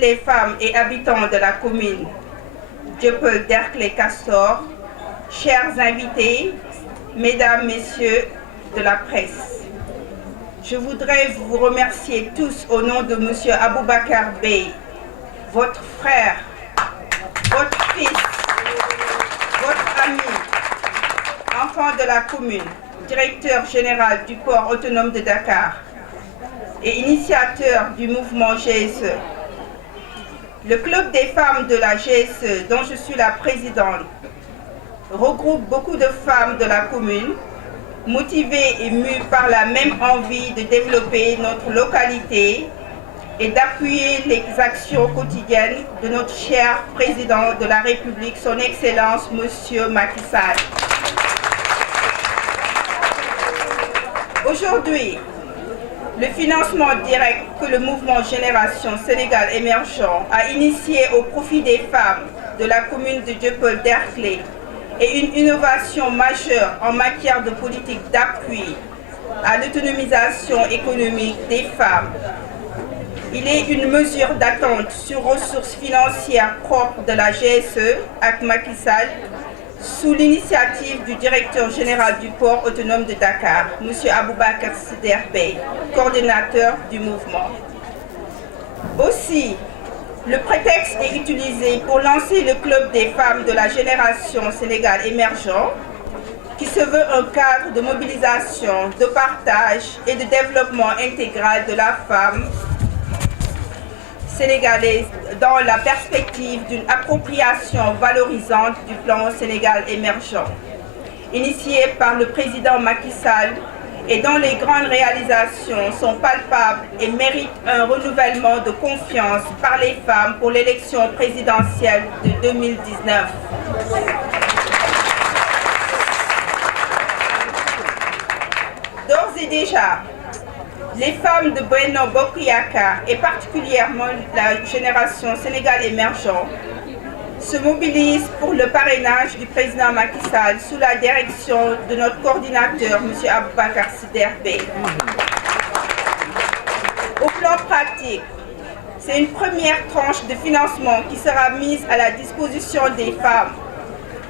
les femmes et habitants de la commune Dieuppeul-Derklé-Castor, chers invités, mesdames, messieurs de la presse, je voudrais vous remercier tous au nom de M. Aboubacar Bey, votre frère, votre fils, votre ami, enfant de la commune, directeur général du port autonome de Dakar et initiateur du mouvement GSE. Le club des femmes de la GSE, dont je suis la présidente, regroupe beaucoup de femmes de la commune, motivées et mues par la même envie de développer notre localité et d'appuyer les actions quotidiennes de notre cher président de la République, son Excellence, M. Macky Sall. Aujourd'hui, le financement direct que le mouvement Génération Sénégal Émergent a initié au profit des femmes de la commune de Dieuppeul-Derklé est une innovation majeure en matière de politique d'appui à l'autonomisation économique des femmes. Il est une mesure d'attente sur ressources financières propres de la GSE avec Macky Sall, sous l'initiative du directeur général du port autonome de Dakar, M. Aboubacar Sidder Bey, coordinateur du mouvement. Aussi, le prétexte est utilisé pour lancer le club des femmes de la génération Sénégal émergent, qui se veut un cadre de mobilisation, de partage et de développement intégral de la femme sénégalaise dans la perspective d'une appropriation valorisante du plan Sénégal émergent, initié par le président Macky Sall et dont les grandes réalisations sont palpables et méritent un renouvellement de confiance par les femmes pour l'élection présidentielle de 2019. D'ores et déjà, les femmes de Benno Bokk Yakaar et particulièrement la génération Sénégal émergent se mobilisent pour le parrainage du président Macky Sall sous la direction de notre coordinateur, M. Aboubacar Sidder Bey. Au plan pratique, c'est une première tranche de financement qui sera mise à la disposition des femmes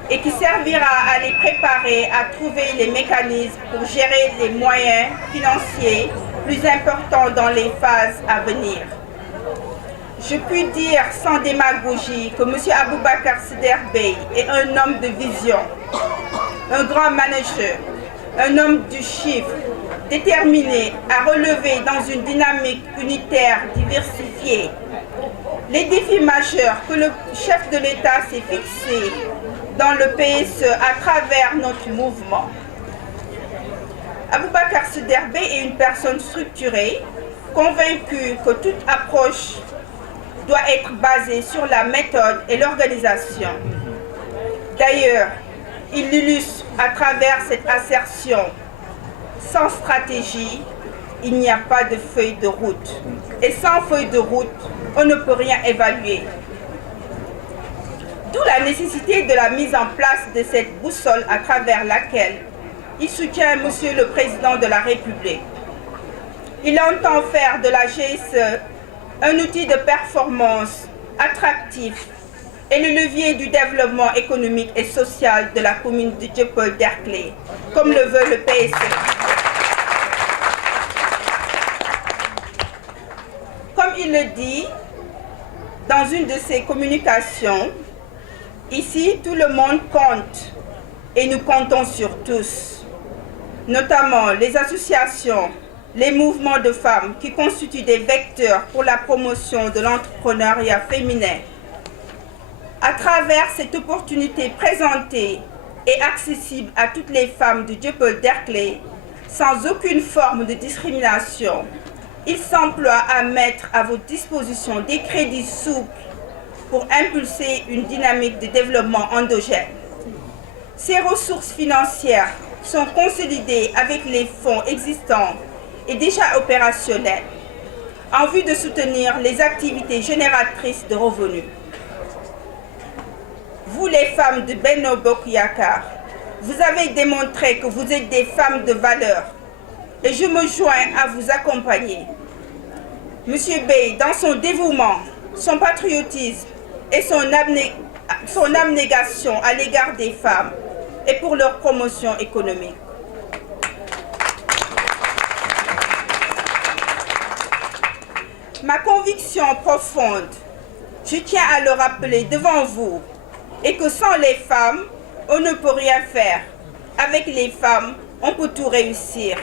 et qui servira à les préparer à trouver les mécanismes pour gérer les moyens financiers plus importants dans les phases à venir. Je puis dire sans démagogie que M. Aboubacar Sidder Bey est un homme de vision, un grand manager, un homme du chiffre, déterminé à relever dans une dynamique unitaire diversifiée les défis majeurs que le chef de l'État s'est fixés dans le PSE à travers notre mouvement. Aboubacar Sidder Bey est une personne structurée, convaincue que toute approche doit être basée sur la méthode et l'organisation. D'ailleurs, il l'illustre à travers cette assertion. Sans stratégie, il n'y a pas de feuille de route. Et sans feuille de route, on ne peut rien évaluer. D'où la nécessité de la mise en place de cette boussole à travers laquelle il soutient Monsieur le Président de la République. Il entend faire de la GSE un outil de performance attractif et le levier du développement économique et social de la commune de Dieuppeul-Derklé, comme le veut le PSE. Comme il le dit dans une de ses communications, ici tout le monde compte et nous comptons sur tous, notamment les associations, les mouvements de femmes qui constituent des vecteurs pour la promotion de l'entrepreneuriat féminin. À travers cette opportunité présentée et accessible à toutes les femmes de Dieuppeul-Derklé, sans aucune forme de discrimination, il s'emploie à mettre à votre disposition des crédits souples pour impulser une dynamique de développement endogène. Ces ressources financières sont consolidées avec les fonds existants et déjà opérationnels en vue de soutenir les activités génératrices de revenus. Vous, les femmes de Benno Bokk Yakaar, vous avez démontré que vous êtes des femmes de valeur et je me joins à vous accompagner. Monsieur Bey, dans son dévouement, son patriotisme et son abnégation à l'égard des femmes et pour leur promotion économique. Ma conviction profonde, je tiens à le rappeler devant vous, est que sans les femmes, on ne peut rien faire. Avec les femmes, on peut tout réussir.